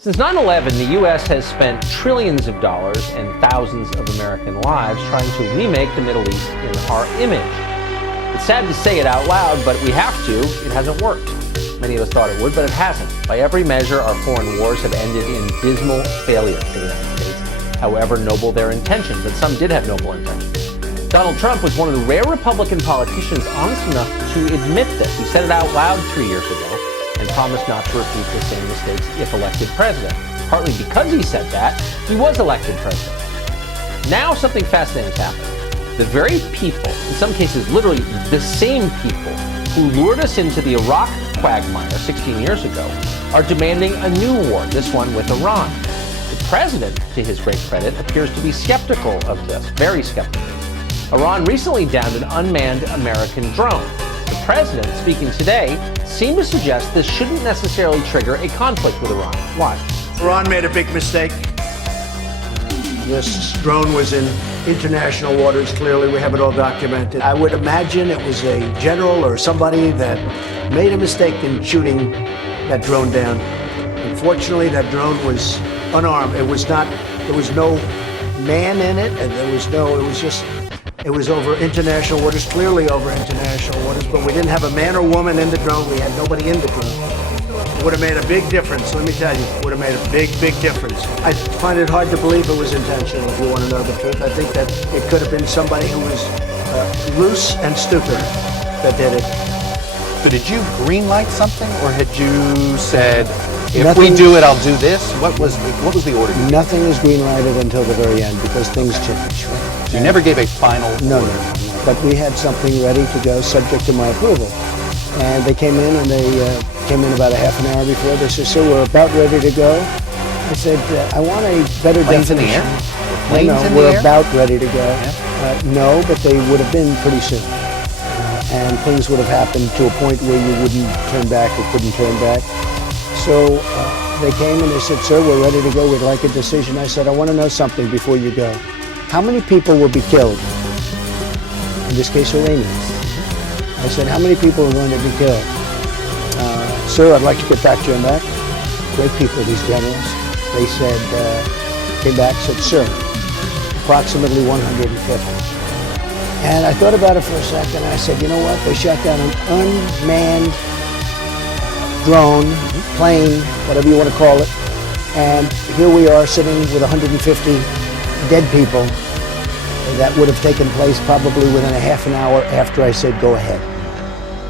Since 9/11, the U.S. has spent trillions of dollars and thousands of American lives trying to remake the Middle East in our image. It's sad to say it out loud, but we have to. It hasn't worked. Many of us thought it would, but it hasn't. By every measure, our foreign wars have ended in dismal failure for the United States, however noble their intentions, and some did have noble intentions. Donald Trump was one of the rare Republican politicians honest enough to admit this. He said it out loud 3 years ago and promised not to repeat the same mistakes if elected president. Partly because he said that, he was elected president. Now something fascinating is happening. The very people, in some cases literally the same people, who lured us into the Iraq quagmire 16 years ago, are demanding a new war, this one with Iran. The president, to his great credit, appears to be skeptical of this, very skeptical. Iran recently downed an unmanned American drone. The president, speaking today, seemed to suggest this shouldn't necessarily trigger a conflict with Iran. Why? Iran made a big mistake. This drone was in international waters, clearly. We have it all documented. I would imagine it was a general or somebody that made a mistake in shooting that drone down. Unfortunately, that drone was unarmed. There was no man in it, and it was over international waters, clearly over international waters, but we didn't have a man or woman in the drone. We had nobody in the drone. It would have made a big difference, let me tell you. It would have made a big, big difference. I find it hard to believe it was intentional, if you want to know the truth. I think that it could have been somebody who was loose and stupid that did it. So did you greenlight something, or had you said, if we do it, I'll do this? What was the order? Nothing was greenlighted until the very end because things change. So you never gave a final No. order? But we had something ready to go subject to my approval. And they came in, and they came in about a half an hour before. They said, "So we're about ready to go." I said, "I want a better Planes in the definition." air? Planes in the we're air? about ready to go. Yeah. No, but they would have been pretty soon. And things would have happened to a point where you wouldn't turn back or couldn't turn back. So they came and they said, "Sir, we're ready to go. We'd like a decision." I said, "I want to know something before you go. How many people will be killed?" In this case, Iranians. I said, "How many people are going to be killed?" "Sir, I'd like to get back to you on that." Great people, these generals. They said, came back, said, "Sir, approximately 150. And I thought about it for a second. I said, "You know what? They shot down an unmanned drone, plane, whatever you want to call it. And here we are sitting with 150 dead people. That would have taken place probably within a half an hour after I said, go ahead."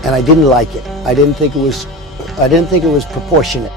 And I didn't like it. I didn't think it was proportionate.